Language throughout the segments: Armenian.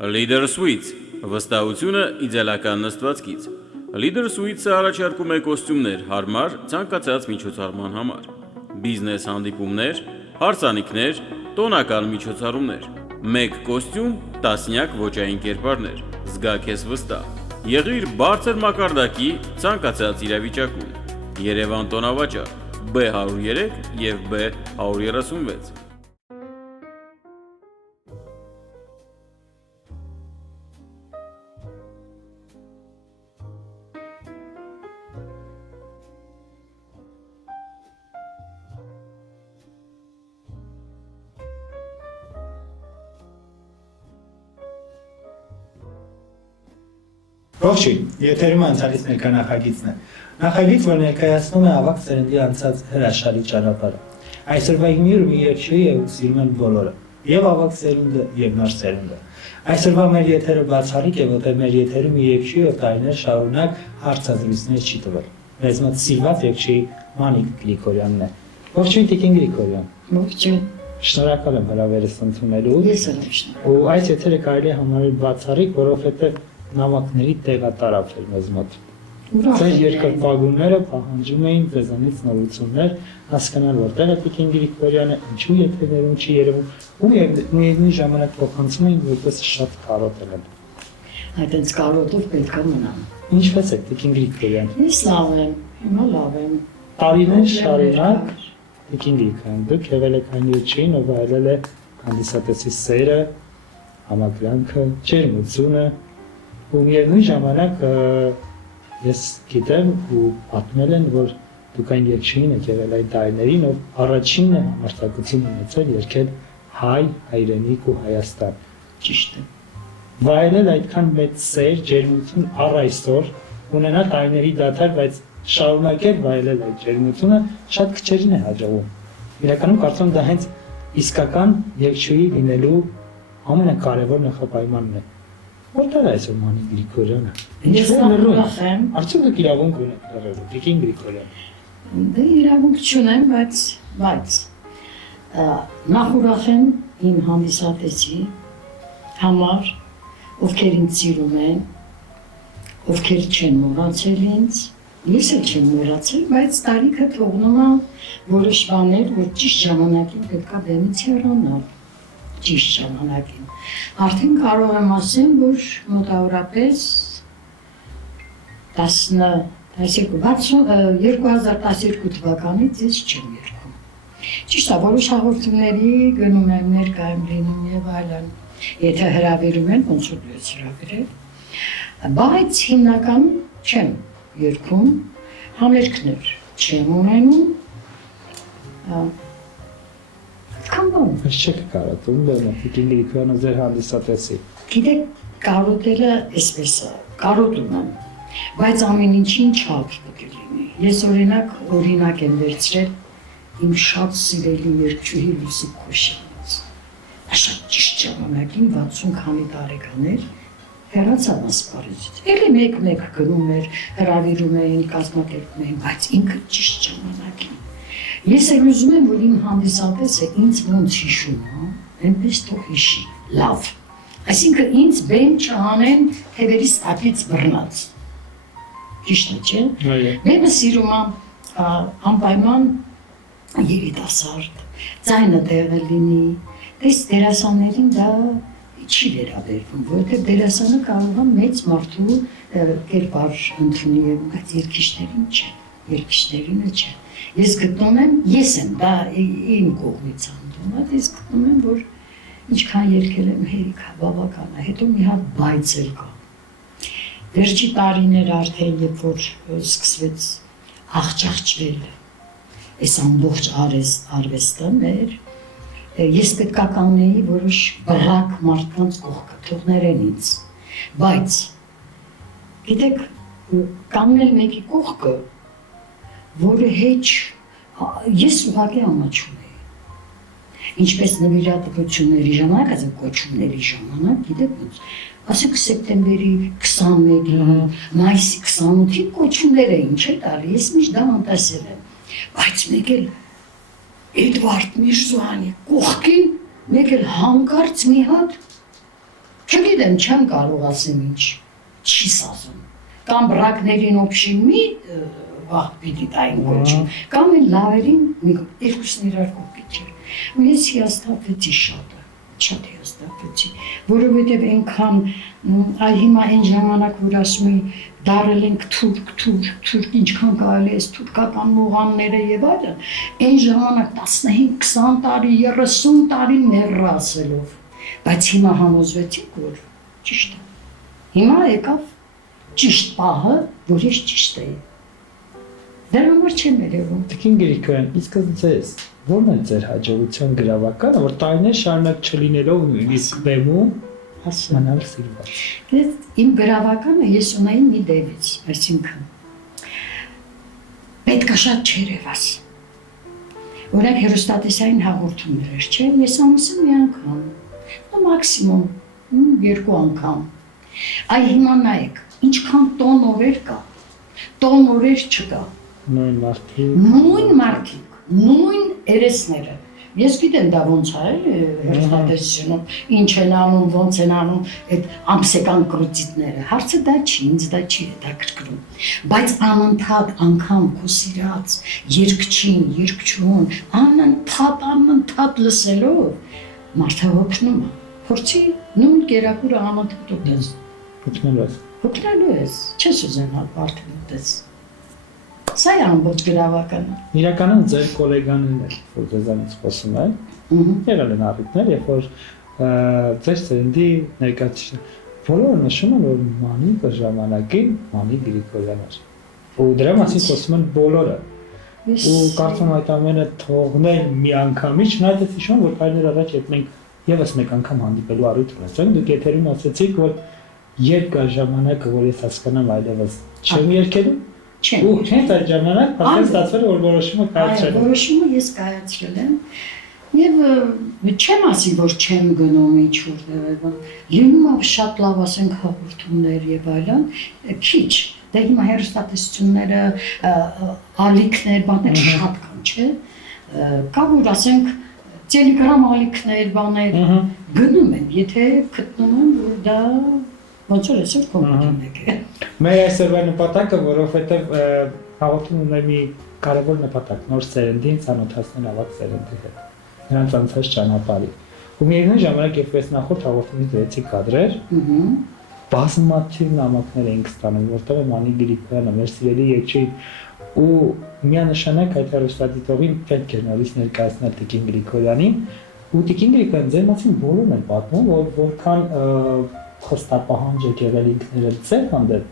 Leader Suites վստահությունը իդեալական նստվածքից։ Leader Suites-ը առաջարկում է կոստյումներ հարմար ցանկացած միջոցառման համար։ Բիզնես հանդիպումներ, հարսանիքներ, տոնական միջոցառումներ։ Մեկ կոստյում, տասնյակ ոճային կերպարներ։ Զգա քեզ վստահ։ Եղիր բարձր մակարդակի ցանկացած իրավիճակում։ Երևան տոնավաճառ B103 և B136։ Ողջույն, եթերում անցյալից ներկանախագիծն է։ Նախագիծ, որ ներկայացնում է ավագ սերնդի անցած հրաշալի ճանապարհը։ Այսօրվա հիմնիր մի երկչուհի է ու սիրում են բոլորը, եւ ավագ սերունդը, եւ նոր սերունդը։ Այսօրվա մեր եթերը բացառիկ է, որտեղ մեր եթերում մի երկչուհի ով տարիներ շարունակ հարցազրույցներ չի տվել։ Մեզ մոտ սիրված երկչուհի Մանիկ Գրիգորյանն է։ Ողջույն Տիկին Գրիգորյան։ Ողջույն։ Շնորհակալ եմ հրավերս ընդունելու։ Ես եմ շնորհակալ։ Ու այս եթերը կարելի է համարել բացառիկ, որովհետեւ նավակների տեղատարավ էր մեզ մոտ։ Ձեր երկրպագուները պահանջում էին ձեզանից նորություններ, հասկանալ որտեղ է Տիկին Գրիգորյանը, ինչու եթերներում չի երևում, ու միևնույն ժամանակ փոխանցում էին որպես շատ կարոտ են։ Այդպես կարոտով պետք է մնամ։ Ինչպես է Տիկին Գրիգորյան։ Ես լավ եմ, հիմա լավ եմ։ Տարիներ շարունակ Տիկին Գրիգորյան, դուք եղել եք այն երկչին, ով այլել է հանդիսատեսի սերը, համակրանքը, ջերմությունը, ու միևնույն ժամանակ ես գիտեմ ու պատմել են, որ դուք այն երկչին եք եղել այդ տարիներին, ով առաջինն է համարտակություն ունեցել երգել հայ, հայրենիք ու Հայաստան։ Ճիշտ է։ Վայելել այդքան մեծ սեր, ջերմություն առ այսօր, ունենալ տարիների դադար, բայց շարունակել վայելել այդ ջերմությունը շատ քչերին է հաջողում։ Իրականում կարծում դա հենց իսկական երկչուհի լինելու ամենակարևոր նախապայմանն է։ Որտեղ է այսօր Մանիկ Գրիգորյանը։ Ես ուրախ եմ։ Արդյոք դուք իրավունք ունեք լռելու, Տիկին Գրիգորյան։ Դե իրավունք չունեմ, բայց նախ ուրախ եմ իմ հանդիսատեսի համար, ովքեր ինձ սիրում են, ովքեր չեն մոռացել ինձ, ես էլ չեմ մոռացել, բայց տարիքը թողնում է որոշ բաներ, որ ճիշտ ժամանակին պետք է դեմից հեռանալ, ճիշտ ժամանակին։ Արդեն կարող եմ ասել, որ մոտավորապես 2012 թվականից ես չեմ երգում։ Ճիշտ է, որոշ հաղորդումների գնում եմ, ներկա եմ լինում եւ այլն։ Եթե հրավիրում են, ոնց որ ես հրավիրել, բայց հիմնականում չեմ երգում, համերգներ չեմ ունենում։ Ես չեք կարոտում, բերնա Տիկին Գրիգորյանը ձեր հանդիսատեսի։ Գիտեք, կարոտելը այսպես է, կարոտում եմ, բայց ամեն ինչին չափ պետք է լինի։ Ես օրինակ եմ վերցրել իմ շատ սիրելի երկչուհի Լուսի Քոշյանից։ Նա շատ ճիշտ ժամանակին 60 քանի տարեկան էր, հեռացավ ասպարեզից։ Էլի մեկ-մեկ գնում էր, հրավիրում էին, կազմակերպում էին, բայց ինքը ճիշտ ժամանակին։ Ես էլ ուզում եմ, որ իմ հանդիսատեսը ինձ ոնց հիշում, այնպես թող հիշի, լավ։ Այսինքն ինձ բեմ չանեն թևերիս տակից բռնած։ Ճիշտ է, չէ՞։ Բեմը սիրում է անպայման երիտասարդ, ձայնը տեղը լինի, դες դերասաններին դա չի վերաբերվում, որովհետև դերասանը կարող է մեծ մարդու կերպար ընդունի, բայց երգիչներին չէ, երգիչներինը չէ։ Ես գտնում եմ, ես եմ, դա իմ կողմից անդում, ես գտնում եմ, որ ինչքան երգել եմ հերիք բավական է, հետո մի հատ բայց էլ կա։ Վերջի տարիներ արդեն, երբ որ սկսվեց աղճաղճվել, այս ամբողջ արվեստը մեր, ես պետք է կանգնեի որոշ բռակ մարդկանց կողքը, թողներեն ինձ, բայց գիտեք, կանգնել մեկի կողքը, որը հեչ, ես ուղղակի ամաչում էի, ինչպես նվիրատվությունների ժամանակ, այսինքն կոչումների ժամանակ, գիտեք ոնց, ասենք սեպտեմբերի 21-ի, մայիսի 28-ի կոչումներ էին, չէ՞ տալի, ես միշտ դա անտեսել եմ, բայց մեկ էլ Էդվարդ Միրզոյանի կողքին, մեկ էլ հանկարծ մի հատ Չգիտեմ, չեմ կարող ասեմ ինչ, չի սազում։ Կամ բրակներին օբշի մի վաղ պիտի տային կոչում, կամ էլ լավերին երկուսն իրար կոպիտ չէ։ Ու ես հիաստապեցի շատ հիաստապեցի, որովհետև այնքան այ հիմա այն ժամանակ, որ ասում էի, դարել ենք թուրք, ինչքան կարելի է թուրքական մուղանները եւ այլն, այն ժամանակ 15-20 տարի, 30 տարի մեռա ասելով, բայց հիմա համոզվեցինք, որ ճիշտ է։ Հիմա եկավ ճիշտ պահը, որ ես ճիշտ էի։ Դրա համար չեմ երևում։ Տիկին Գրիգորյան, իսկ ձեզ ո՞րն է ձեր հաջողության գրավականը, որ տարիներ շարունակ չլինելով իսկ բեմում մնալ սիրված։ Իմ գրավականը ես ունեի մի դևից, այսինքն պետք է շատ չերևաս։ Օրինակ հեռուստատեսային հաղորդումներ էր, չէ՞, ես ամիսը մի անգամ, մաքսիմում 2 անգամ։ Այ հիմա նայեք, ինչքան տոն օրեր կա, տոն օրեր չկա։ Նույն մարդիկ, նույն երեսները։ Ես գիտեմ դա ոնց է, հեռուստատեսությունում, ինչ են անում, ոնց են անում այդ ամսական կրուծիտները։ Հարցը դա չի, ինձ դա չի հետաքրքրում։ Բայց անընդհատ անգամ քո սիրած երգչին, երգչուհուն անընդհատ լսելով մարդը հոգնում է։ Փորձի նույն կերակուրը անընդհատ ուտես։ Հոգնելու ես, չես ուզենա արդեն ուտես։ Սա է ամբողջ գրավականը։ Իրականում ձեր գոլեգաներն են, որ ձեզանից խոսում են, եղել են առիթներ, երբ որ ձեր սերնդի ներկայացուցիչը բոլորը նշում են, որ Մանիկը ժամանակին Մանիկ Գրիգորյան էր։ Ու դրա մասին խոսում են բոլորը։ Ու կարծում այդ ամենը թողնել մի անգամից, չնայած հիշում որ տարիներ առաջ երբ մենք եւս մեկ անգամ հանդիպելու առիթ ունեցանք, դուք եթերում ասացիք, որ երբ կա ժամանակը, որ ես հասկանամ այլևս չեմ երգելու, ու հենց այդ ժամանակ արդեն ստացվել է, որ որոշումը կայացրել եմ։ Որոշումը ես կայացրել եմ եւ չեմ ասի, որ չեմ գնում ինչ-որ լինում է շատ լավ ասենք հաղորդումներ եւ այլն, քիչ։ Դե հիմա հեռուստատեսությունները, ալիքներ, բաներ շատ կան, չէ՞։ Կա որ ասենք Տելեգրամ ալիքներ, բաներ գնում են, եթե գտնում են, որ դա ոնց որ այսօր կոմպետենտ է։ Մեր այսօրվա նպատակը, որովհետև հաղորդում ունի մի կարևոր նպատակ, նոր սերնդին ծանոթացնել ավագ սերնդի հետ, նրանց անցած ճանապարհի։ Ու միևնույն ժամանակ, երբ ես նախորդ հաղորդումից դրեցի կադրեր, բազմաթիվ նամակներ էինք ստանում, որտեղ Մանիկ Գրիգորյանը, մեր սիրելի երգչուհին, ու միանշանակ այդ հեռուստադիտողին պետք է նորից ներկայացնել Տիկին Գրիգորյանին, ու Տիկին Գրիգորյան ձեր մասին բոլորն են պատմում, որ որքան խստապահանջ եք եղել ինքներդ ձեր հանդեպ,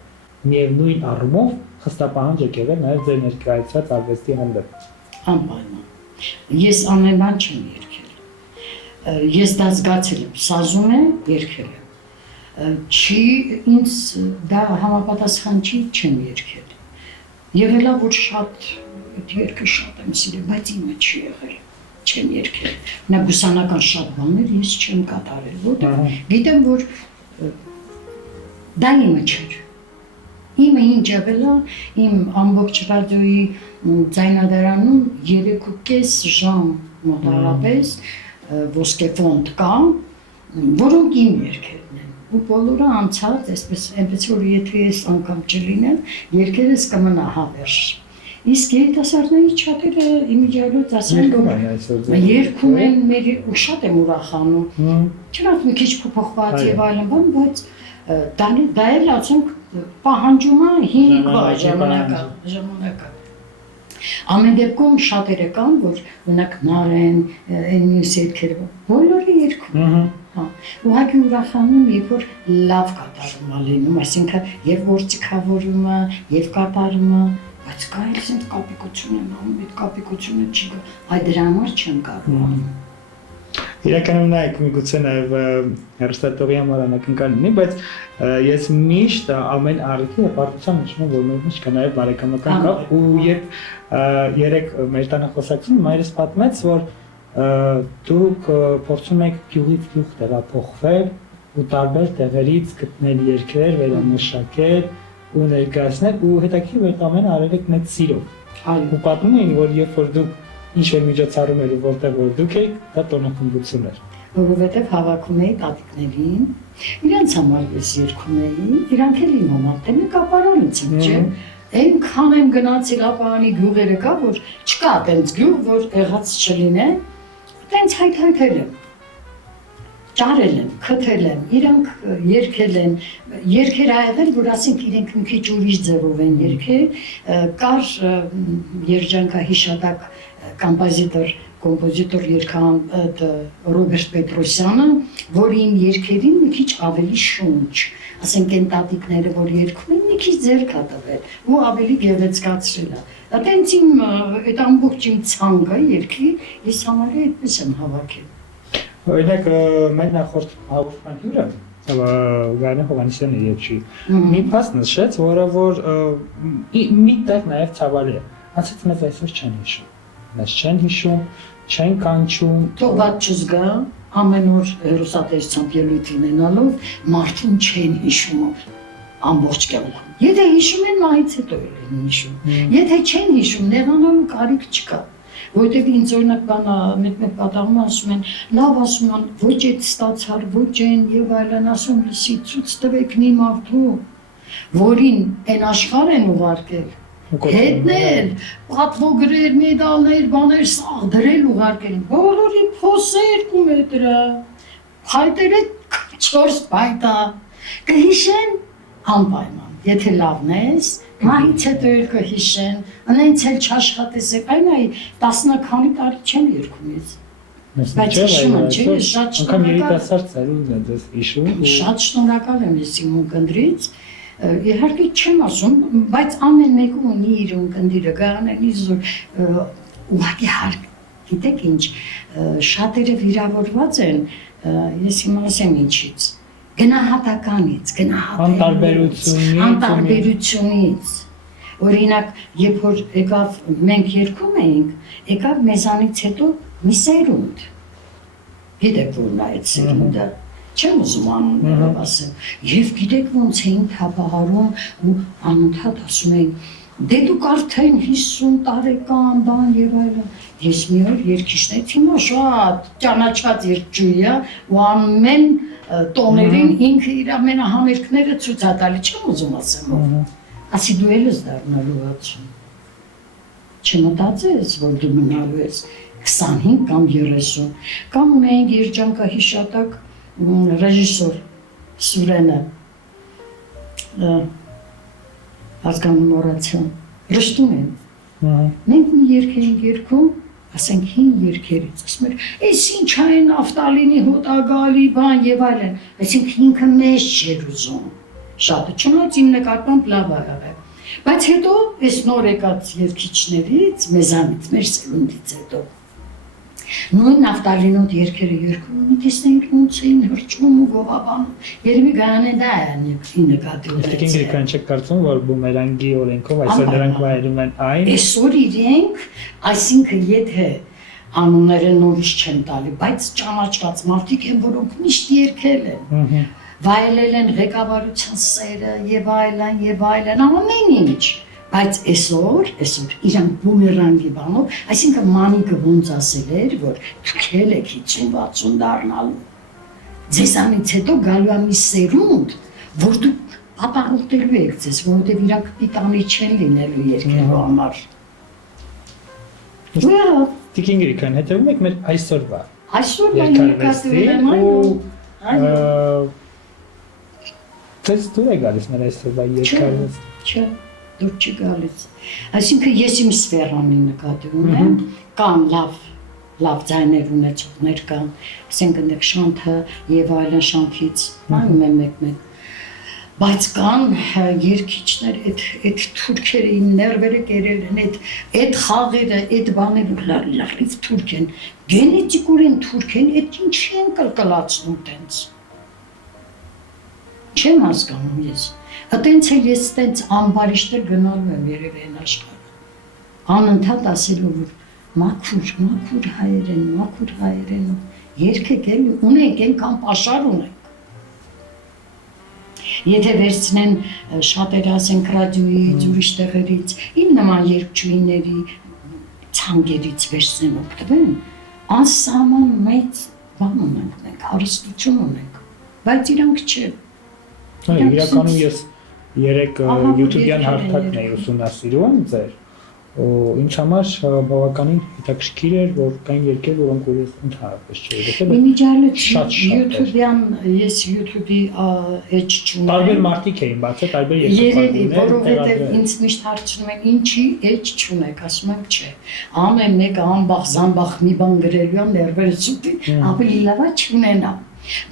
միևնույն առումով խստապահանջ եք եղել նաև ձեր ներկայացրած արվեստի հանդեպ։ Անպայման։ Ես ամեն բան չեմ երգել։ Ես դա զգացել եմ, սազում եմ, երգել եմ։ Չի ինձ դա համապատասխան չի, չեմ երգել։ Եղել է որ շատ այդ երգը շատ եմ սիրել, բայց իմը չի եղել, չեմ երգել։ Նա գուսանական շատ բաներ ես չեմ կատարել, որտեղ գիտեմ որ դա իմը չէր։ Իմը ինչ եղել է, իմ ամբողջ ռադիոյի ձայնադարանում 3.5 ժամ մոտավորապես ոսկեֆոնդ կա, որոնք իմ երգերն են։ Ու բոլորը անցած, այսպես որ եթե ես անգամ չլինեմ, երգերս կմնա հավերժ։ Իսկ երիտասարդների չաթերը իմիջիալոց ասեն, որ երգում են մեր ու շատ եմ ուրախանում։ Չնայած մի քիչ փոփոխված եւ այլն բան, բայց դա էլ ասենք պահանջում է 5 ժամանակա։ Ամեն դեպքում շատերը կան, որ մենակ նարեն, այն մյուս երգերը, բոլորը երգում։ Ուղղակի ուրախանում, երբ որ լավ կատարում է լինում, այսինքն եւ գործիքավորումը, եւ կատարումը, բայց կա էլ ասենք կապիկություն են անում, այդ կապիկությունը չի գա, այ դրա համար չեմ կարող։ Իրականում նայեք, միգուցե նաև հեռուստատողի համար անակնկալ լինի, բայց ես միշտ ամեն առիթի հպարտությամբ նշում եմ, որ մեր մեջ կա նաև բարեկամական կապ ու երբ երեք մեր տանը խոսակցում մայրս պատմեց, որ դուք փորձում եք գյուղից գյուղ տեղափոխվել ու տարբեր տեղերից գտնել երգեր, վերամշակել ու ներկայացնել ու հետաքրքիր է ամենը արել եք մեծ սիրով։ Ու պատմում էին, որ երբ որ դուք ինչ-որ միջոցառում էր որտեղ որ դուք եք, դա տոնախմբություն էր։ որովհետև հավաքում էի տատիկներին, իրանց համար ես երգում էի, իրանք էլ իմ համար դեմ կապարան ինձ չէ։ Այնքան եմ գնացել ապարանի գյուղերը կա, որ չկա այդպես գյուղ, որ եղած չլինե, այդպես հայթայթել եմ, ճարել եմ, քթել եմ, իրանք երգել են, երգեր ա եղել, որ ասենք իրենք մի քիչ ուրիշ ձևով են երգել, կար երջանկահիշատակ կոմպոզիտոր երգահան Ռոբերտ Պետրոսյանը, որ իմ երգերին մի քիչ ավելի շունչ, ասենք այն տատիկները, որ երգում են, մի քիչ ձեռք ա տվել ու ավելի գեղեցկացրել ա։ Այդպես իմ այդ ամբողջ իմ ցանկը երգի ես համարի այդպես եմ հավաքել։ Օրինակ մեր նախորդ հաղորդման հյուրը Գարնե Հովհաննիսյանը երգի։ Մի փաստ նշեց, որը որ մի տեղ նաև ցավալի է։ Ասեց մեզ այսօր չեն հիշում։ Մեզ չեն հիշում, չեն կանչում։ Թող ված չզգա, ամեն օր հերոսատեսությամբ ելույթ ունենալով մարդուն չեն հիշում ամբողջ կյանքում։ Եթե հիշում են, մահից հետո են հիշում։ Եթե չեն հիշում, նեղանալու կարիք չկա։ Որտեղ ինձ օրինակ բանա մեկ պատահում ասում են, լավ ասում են, ոչ այդ ստացար, ոչ այն եւ այլն, ասում լսի ցույց տվեք մի մարդու, որին այն աշխարհ են ուղարկել, հետնել, պատվոգրեր, մեդալներ, բաներ սաղ դրել ուղարկել, բոլորին փոսեր կումետրը, փայտերը 4 փայտա, կհիշեն անպայման, եթե լավն ես, մահից հետո էլ կհիշեն, անենց էլ չաշխատես եք, այն այ 10 քանի տարի չեմ երգում ես։ Բայց հիշում եմ, չէ, շատ անգամ երիտասարդ ծերունդն է դες հիշում։ Շատ շնորհակալ եմ ես իմ ունկնդրից, իհարկե չեմ ասում, բայց ամեն մեկը ունի իր ունկնդիրը, գարանելի զոր ուղղակի հարկ, գիտեք ինչ, շատերը վիրավորված են, ես հիմա ասեմ ինչից, գնահատականից, անտարբերությունից, օրինակ, երբ որ եկավ մենք երգում էինք, եկավ մեզանից հետո մի սերունդ, գիտեք որն է այդ սերունդը, չեմ ուզում անուններով ասեմ, և գիտեք ոնց էին թափահարում ու անընդհատ ասում էին, դե դուք արդեն 50 տարեկան բան եւ այլն։ Ես մի օր երգիչներից հիմա շատ ճանաչված երգչուհի է ու ամեն տոներին ինքը իր ամենահամերգները ցույց է տալի, չեմ ուզում ասեմ։ Ասի դու էլ ես դառնալու ացում։ Չմտածես, որ դու մնալու ես 25 կամ 30 կամ ունենք երջանկահիշատակ ռեժիսոր Սուրենը հասկանում մոռացա, ռշտում են։ Մենք մի երգ էինք երգում, ասենք հին երգերից, ասում էր, «Էս ինչ այն նավտալինի հոտագալի բան եւ այլն», այսինքն ինքը մեզ չէր ուզում։ Շատը չնայած իմ նկատմամբ լավ ա եղել։ Բայց հետո այս նոր եկած երգիչներից, մեզանից, մեր սերունդից հետո նույն նավտալինոտ երգերը երգում, մի տեսնենք ոնց էին հրճում ու գովաբանում։ Երևի գարանե դա է նկատի ունեցել։ Իսկ ինքան չեք կարծում, որ բումերանգի օրենքով այսօր նրանք վայելում են այն։ Այսօր իրենք, այսինքն եթե անունները նորից չեն տալի, բայց ճանաչված մարդիկ են, որոնք միշտ երգել են, վայելել են ղեկավարության սերը եւ այլն, ամեն ինչ։ Բայց այսօր իրանք բումերանգի բանով, այսինքն մանիկը ոնց ասել էր, որ դուք էլ եք 50-60 դառնալու։ Ձեզանից հետո գալու է մի սերունդ, որ դուք ապահովելու եք ձեզ, որովհետև իրանք պիտանի չեն լինելու երկրելու համար։ Տիկին Գրիգորյան, հետևում եք մեր այսօրվա։ Այսօրվա երկաթուղին այո։ Դες դուր է գալիս մեր այսօրվա երկարվեստի։ Չէ։ Դուր չի գալիս։ Այսինքն ես իմ սֆերանի նկատի ունեմ, կան լավ ձայներ ունեցողներ կան, ասենք այնտեղ շանթը եւ այլն շանթից, նայում եմ մեկ-մեկ։ Բայց կան երգիչներ, այդ թուրքերը իմ ներվերը կերել են, այդ խաղերը, այդ բաները լավ թուրք են, գենետիկորեն թուրք են, այդ ինչի են կլկլացնում տենց։ Չեմ հասկանում ես։ Այդտենց էլ ես տենց ամբարիշտեր գնալու եմ երևի այն աշխարհը։ Անընդհատ ասելով որ մաքուր հայերեն, երգեք էլ ունենք այնքան պաշար ունենք։ Եթե վերցնեն շատերը ասենք ռադիոյից, ուրիշ տեղերից, իմ նման երգչուհիների ցանկերից վերցնեն օգտվեն, անսահման մեծ բան ունենք, մենք հարստություն ունենք, բայց իրանք չէ։ Իրականում ես երեք Ահա, YouTube-յան երկիրներ հարթակն էի ուսումնասիրում ձեր ինչ համար բավականին հետաքրքիր էր, որ կային երկեր, որոնք որ ես ընդհանրապես չէի եկել։ Իմիջիալը Շատ էր։ YouTube-յան, ես YouTube-ի էջ չունեմ։ Տարբեր մարդիկ էին բացել, տարբեր Երևի, երկրներ, որովհետև ինձ միշտ հարցնում են, ինչի էջ չունեք, ասում եմ չէ։ Ամեն մեկը անբախ, զանբախ մի բան գրելու են, ներվերը սուտի, ավելի լավ է չունենա։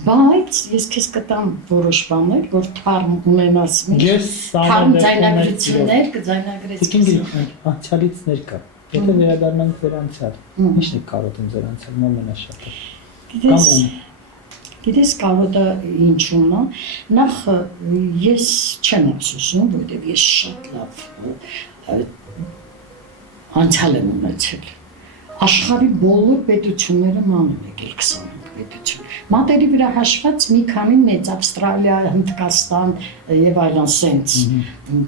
Բայց ես քեզ կտամ որոշ բաներ, որ թարմ ունենաս միշտ։ Ես Թարմ ձայնագրություններ կձայնագրեցի։ Անցյալից ներկա։ Եթե վերադառնանք ձեր անցյալ, ի՞նչն է կարոտում ձեր անցյալ ամենաշատը։ Գիտես կարոտը ինչու՞մն է։ Նախ ես չեմ ափսոսում, որովհետև ես շատ լավ անցյալ եմ ունեցել։ Աշխարհի բոլոր պետությունները մանուն եկել 25 պետություն։ Մատերի վրա հաշված մի քանի մեծ Ավստրալիա, Հնդկաստան եւ այլն սենց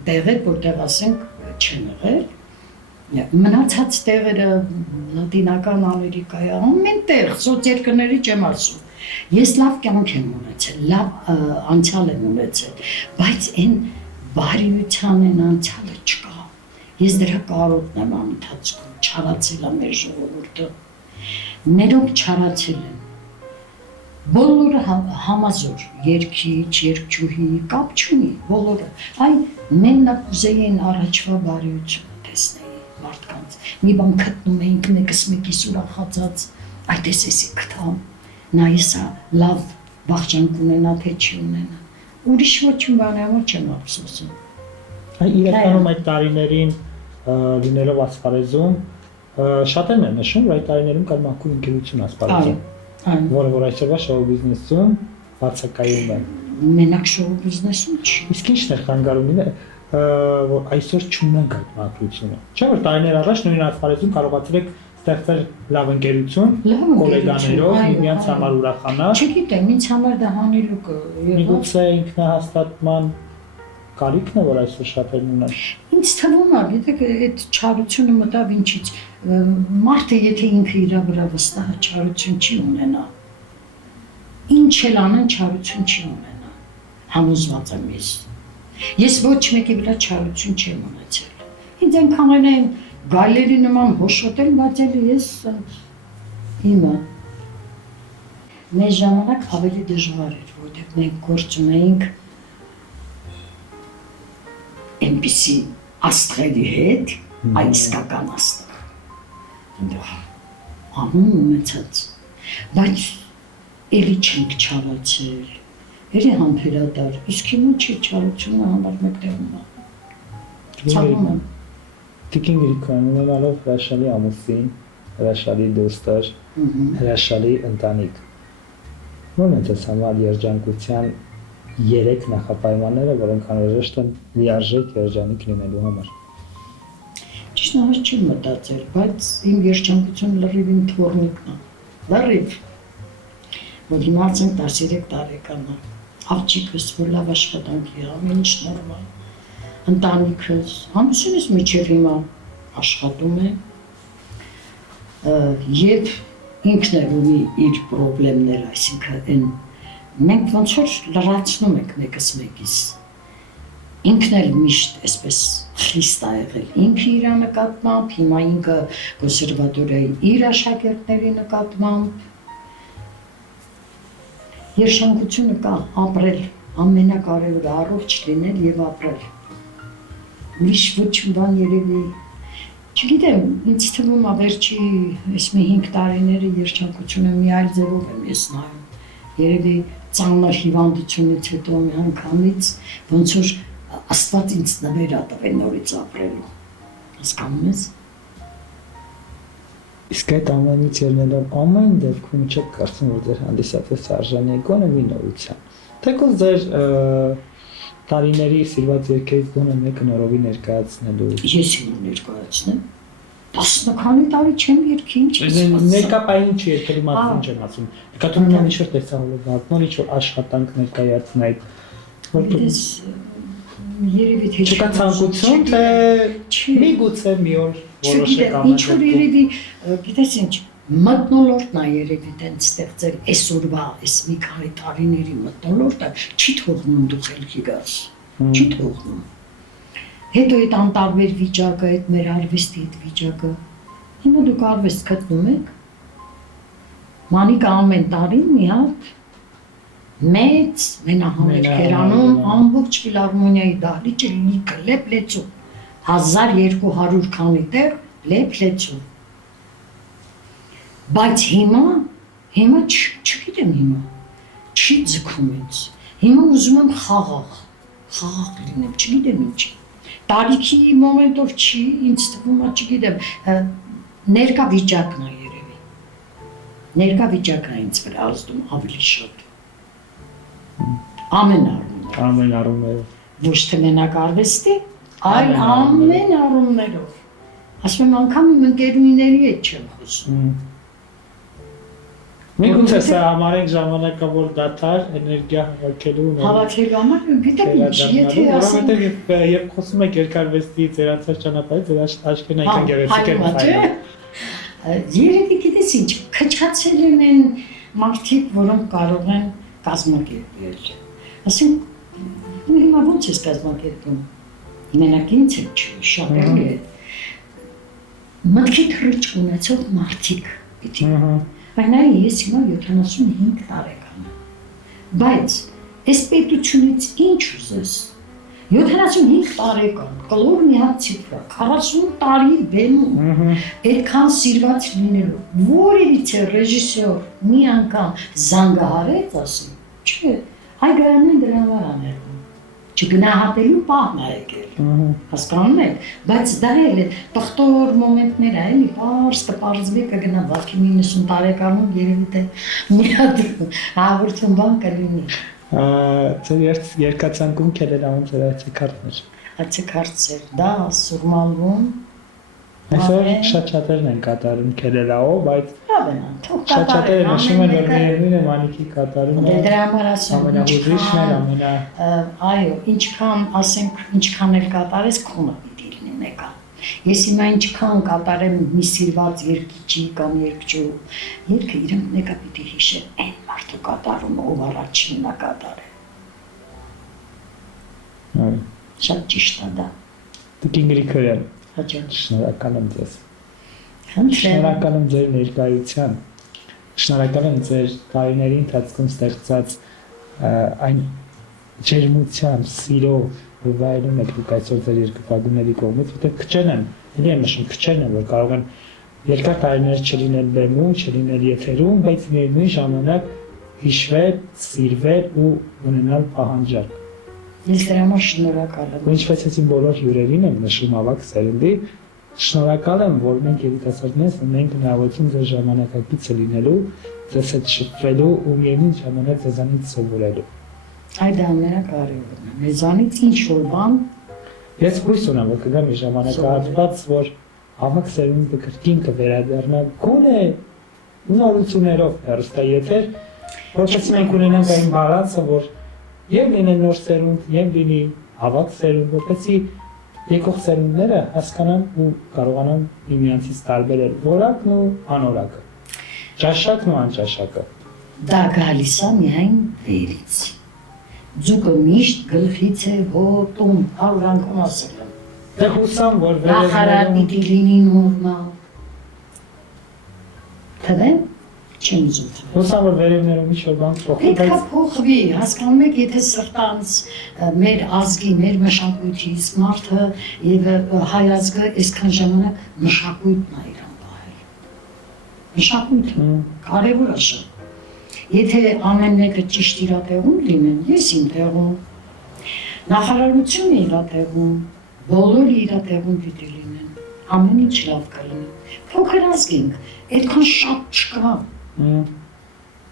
տեղեր, որտեղ ասենք չեն եղել։ Մնացած տեղերը Լատինական Ամերիկայի ամեն տեղ սոցերկների չեմ ասում։ Ես լավ կյանք եմ ունեցել, լավ անցյալ եմ ունեցել, բայց այն բարիության են անցյալը չկա։ Ես դրա կարոտն եմ ընթացքում, չարացել է մեր ժողովուրդը։ Մերոնք չարացել են։ Բոլորը համազոր, երկիչ, երկչուհի, կապ չունի, բոլորը։ Այ մենակ ուզեին առաջվա բարիությունը տեսնեի մարդկանց։ Մի բան գտնում էինք մեկս մեկիս ուրախացած, այդ էսի գտամ։ Նա իսա լավ վախճան կունենա, թե չի ունենա։ Ուրիշ ոչ մի բան չեմ ափսոսում։ Իրականում այդ տարիներին լինելով ասպարեզում շատերն են նշում, որ այդ տարիներում կար մաքուր ընկերություն ասպարեզում, որը որ այսօրվա շոու բիզնեսում բացակայում է։ Մենակ շոու բիզնեսում չի։ Իսկ ի՞նչն է խանգարումն է, որ այսօր չունենք այդ մաքրությունը։ Չէ՞ որ տարիներ առաջ նույն ասպարեզում կարողացել եք ստեղծել լավ ընկերություն, գոլեգաներով, միմյանց համար ուրախանալ։ Չգիտեմ, ինձ համար դա հանելուկ է։ Միգուցե ինքնահաստատման կարիքն է, որ այսօր շատերն ունեն։ Ինձ թվում է, գիտեք, այդ չարությունը մտավ ինչից։ Մարդը եթե ինքը իր վրա վստահ է, չարություն չի ունենա։ Ինչ էլ անեն, չարություն չի ունենա։ Համոզված եմ ես։ Ես ոչ մեկի վրա չարություն չեմ ունեցել։ Ինձ այնքան են գայլերի նման հոշոտել, բայց էլ ես իմը։ Մեր ժամանակ ավելի դժվար էր, որտեղ մենք գործ ունեինք այնպիսի աստղերի հետ, այսկական աստղ։ Այնտեղ անուն ունեցած, բայց էլի չենք չարացել, էլի համբերատար, իսկ հիմա չի չարությունը համար մեկտեղում է։ Ցավում եմ։ Տիկին Գրիգորյան ունենալով հրաշալի ամուսին, հրաշալի դոստր, հրաշալի ընտանիք։ Ո՞րն է ձեզ համար երջանկության 3 նախապայմանները, որոնք անհրաժեշտ են լիարժեք երջանիկ լինելու համար։ Ճիշտ նույնիսկ չեմ մտածել, բայց իմ երջանկությունը լրիվ իմ թորնիկն է։ Լրիվ։ Որ հիմա 13 տարեկան է։ Աղջիկս որ լավ աշխատանքի ամեն ինչ նորմալ։ Ընտանիքս, ամուսինս միջև հիմա աշխատում է եւ ինքն էլ ունի իր խնդիրներ, այսինքն մենք ոնց որ լրացնում ենք մեկս մեկիս։ Ինքն էլ միշտ այսպես խիստ է եղել ինքը իր նկատմամբ, հիմա ինքը կոնսերվատոր է իր աշակերտների նկատմամբ։ Երջանկությունը կա ապրել, ամենակարևորը առողջ լինել եւ ապրել։ Ուրիշ ոչ մի բան երևի, չգիտեմ, ինձ թվում է վերջի այս մի 5 տարիները երջանկությունը մի այլ ձևով եմ ես նայում։ Երևի ծանր հիվանդությունից հետո մի անգամից ոնց որ Աստված ինձ նվեր ա տվել նորից ապրելու։ Հասկանում ես։ Իսկ այդ ամենից ելնելով ամեն դեպքում չեք կարծում, որ ձեր հանդիսատես արժանի է գոնե մի նորության։ Թեկուզ ձեր տարիների սիրված երգերից գոնե մեկը նորովի ներկայացնելու։ Ես իմ ներկայացնեմ։ 10 քանի տարի չեմ երգի, ինչ ես ասում։ Ներկայային չի երգելու մասին չեմ ասում։ Նկատում եմ ինչ-որ տեսահոլովակներ, ինչ-որ աշխատանք ներկայացնել, որպես երևի թե չկա ցանկություն, թե միգուցե մի օր որոշեք ինչ որ երևի, գիտես ինչ, մթնոլորտն է երևի տենց ստեղծել այսօրվա այս մի քանի տարիների մթնոլորտը չի թողնում դու խելքի գաս, չի թողնում։ Հետո այդ անտարբեր վիճակը, այդ մեր արվեստի այդ վիճակը, հիմա դուք արվեստ գտնում եք, Մանիկը ամեն տարի մի հատ մեծ մենահամերգերանում ամբողջ ֆիլհարմոնիայի դահլիճը լիքը լեփլեցու 1200 քանի տեղ լեփլեցու բայց հիմա չգիտեմ հիմա չի ձգում ինձ հիմա ուզում եմ խաղաղ լինեմ չգիտեմ ինչ տարիքի մոմենտով չի ինձ թվում է չգիտեմ ներկա վիճակն է երևի ներկա վիճակն է ինձ վրա ազդում ավելի շատ ամեն առումներով ոչ թե մենակ արվեստի այլ ամեն առումներով ասում եմ անգամ իմ ընկերուհիների հետ չեմ խոսում Մենք ոնց է համարենք ժամանակավոր դադար էներգիա հավաքելու համար գիտեք ինչ եթե ասեմ որովհետև երբ խոսում եք երկարվեստի ձերանցած ճանապարհից ձեր աչքերն այնքան գեղեցիկ են երևի գիտես ինչ քչացել են մարդիկ որոնք կարող են կազմակերպել ասենք հիմա ոնց է կազմակերպում մենակ ինձ չի շատ է մտքի թռիչք ունեցող մարդիկ պիտի Բայց ես հիմա 75 տարեկան եմ, բայց այս պետությունից ինչ ուզես, 75 տարեկան, կլոր մի հատ ցիֆրա, 40 տարի բեմում, այդքան սիրված լինելու, որևիցե ռեժիսոր մի անգամ զանգահարեց ասում, չէ, այ գրանն դրա համար աներում, չգնահատելու պահն է եկել, հասկանում եք, բայց դա էլ է տղտոր մոմենտներ է, էլի պարզ կպարզվի կգնա բացի 90 տարեկանում երևի թե մի հատ հաղորդում բան կլինի։ Ձեր երկացանկում քելերավուն ձեր այցեքարտներ։ Այցեքարտեր, դա Սուրմալվում Այսօր շատ-շատերն են կատարում քելերավով, բայց շատ-շատերը նշում են, որ միևնույն է Մանիկի կատարումը դրա համար ասում ամենահուզիչն էր, այո, ինչքան ասենք, ինչքան էլ կատարես, քոնը պիտի լինի մեկը։ Ես հիմա ինչքան կատարեմ մի սիրված երգիչի կամ երգչու երգը իրենք մեկը պիտի հիշեն այն մարդու կատարումը, ով առաջինն է կատարել։ Շատ ճիշտ է դա։ Տիկին Գրիգորյան, շնորհակալ եմ ձեզ։ Շնորհակալ եմ ձեր ներկայության, շնորհակալ եմ ձեր տարիների ընթացքում ստեղծած այն ջերմությամբ, սիրով վայելում եք դուք այսօր ձեր երկրպագուների կողմից, որտեղ քչերն են, էլի եմ նշում, քչերն են, որ կարող են երկար տարիներ չլինել բեմում, չլինել եթերում, բայց միևնույն ժամանակ հիշվել, սիրվել ու ունենալ պահանջարկ։ Ես դրա համար շնորհակալ եմ։ Ինչպես էսի բոլոր հյուրերին եմ նշում ավակ սերնդի, շնորհակալ եմ, որ մենք երիտասարդներս ունենք հնարավորություն ձեր ժամանակակիցը լինելու, ձեզ հետ շփվելու ու միևնույն ժամանակ ձեզանից սովորելու։ Այդ ամենակարևորն է։ Մեզանից ինչ-որ բան Ես հույս ունեմ, որ կգա մի ժամանակահատված, որ ավակ սերունդը կրկին կվերադառնա գոնե նորություններով հեռուստաեթեր, որպես մենք ունենանք այն բալանսը, որ եւ լինեն նոր սերունդ, եւ լինի ավակ սերունդ, որպեսզի եկող սերունդները հասկանան ու կարողանան միմյանցից տարբերել որակն ու անորակը, ճաշակն ու անճաշակը։ Դա գալիս է միայն վերից։ Ձուկը միշտ գլխից է հոտում, 100 անգամ ասել եմ։ Դե հուսամ, որ Նախարար պիտի լինի նորմալ։ Թվեն, չեմ ուզում թվեն։ Հուսամ, որ վերևներում ինչ-որ բան փոխվի, Պետք է փոխվի, հասկանում եք, եթե սրտանց մեր ազգի, մեր մշակույթի, իսկ մարդը եւ հայ ազգը այսքան ժամանակ մշակույթն է իրան պահել։ Մշակույթը կարևոր է շատ։ Եթե ամեն մեկը ճիշտ իր տեղում լինեն, ես իմ տեղում, նախարարությունը իր տեղում, բոլորը իր տեղում պիտի լինեն, ամեն ինչ լավ կլինի։ Փոքր ազգ ենք, այդքան շատ չկա։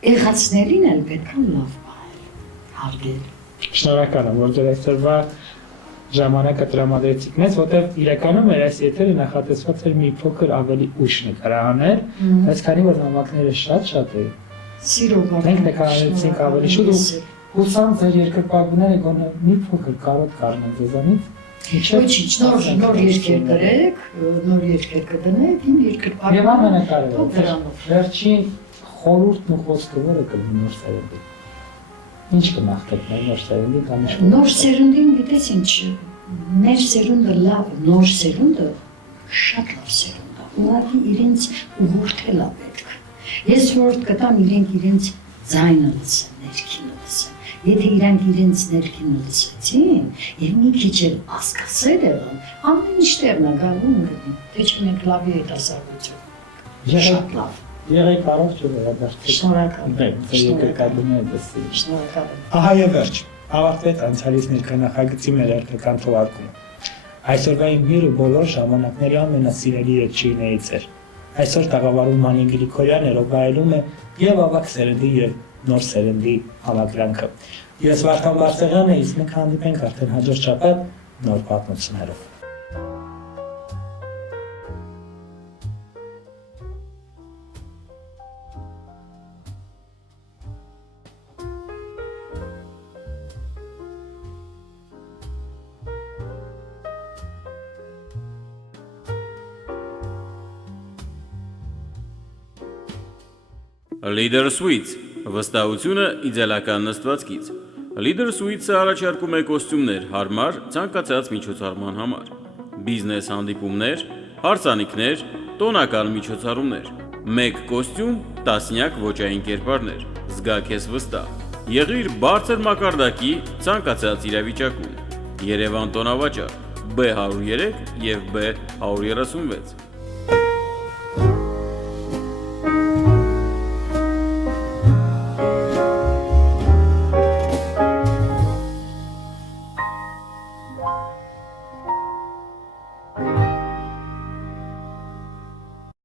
Եղածներին էլ պետք է լավ պահել, հարգել։ Շնորհակալ եմ, որ ձեր այսօրվա ժամանակը տրամադրեցիք մեզ, որտեղ իրականում էր այս եթերը նախատեսված էր մի փոքր ավելի ուշ նկարահանել, բայց քանի որ նամակները շատ էին, Սիրով մենք նկարահանեցինք ավելի շուտ ու հուսամ ձեր երկրպագուները գոնե մի փոքր կարոտ կառնեն ձեզանից, Ոչինչ, նոր երկեր գրեք, նոր երկեր կդնեք, իմ երկրպագը։ Եվ ամենակարևորը, վերջին խորհուրդն ու խոսքը որը կլինի նոր սերնդի։ Ինչ կմաղթեք նոր սերնդի կամ ինչ։ Նոր սերունդին գիտես ինչ, մեր սերունդը լավ, նոր սերունդը շատ լավ սերունդ է։ Ուղղակի իրենց ուղղորդել է պետք։ Ես խորհուրդ կտամ իրենք իրենց ձայնը լսեն, ներքինը լսեն։ Եթե իրանք իրենց ներքինը լսեցին եւ մի քիչ էլ ասկասել եղան, ամեն ինչ տեղն է գալու ունի։ Թե չունենք լավի հետասարություն։ Շատ լավ։ Եղեք առողջ ու վերադարձեք։ Շնորհակալ եմ։ Շնորհակալ։ Ահա եւ վերջ։ Ավարտվեց անցյալից ներկա նախագծի մեր հերթական թողարկումը։ Այսօրվա իմ հյուրը բոլոր ժամանակների ամենասիրելի երգչուհիներից էր։ Այսօր տաղավարում Մանի Գրիգորյանն էր, ով վայելում է եւ ավագ սերնդի եւ նոր սերնդի համակրանքը։ Ես Վարդան Բարսեղյանն եմ, իսկ մենք հանդիպենք արդեն հաջորդ շաբաթ նոր պատմություններով։ Leader Suites վստահությունը իդեալական նստվածքից։ Leader Suites-ը առաջարկում է կոստյումներ հարմար ցանկացած միջոցառման համար։ Բիզնես հանդիպումներ, հարսանիքներ, տոնական միջոցառումներ։ Մեկ կոստյում, տասնյակ ոճային կերպարներ։ Զգա քեզ վստահ։ Եղիր բարձր մակարդակի ցանկացած իրավիճակում։ Երևան տոնավաճառ B103 եւ B136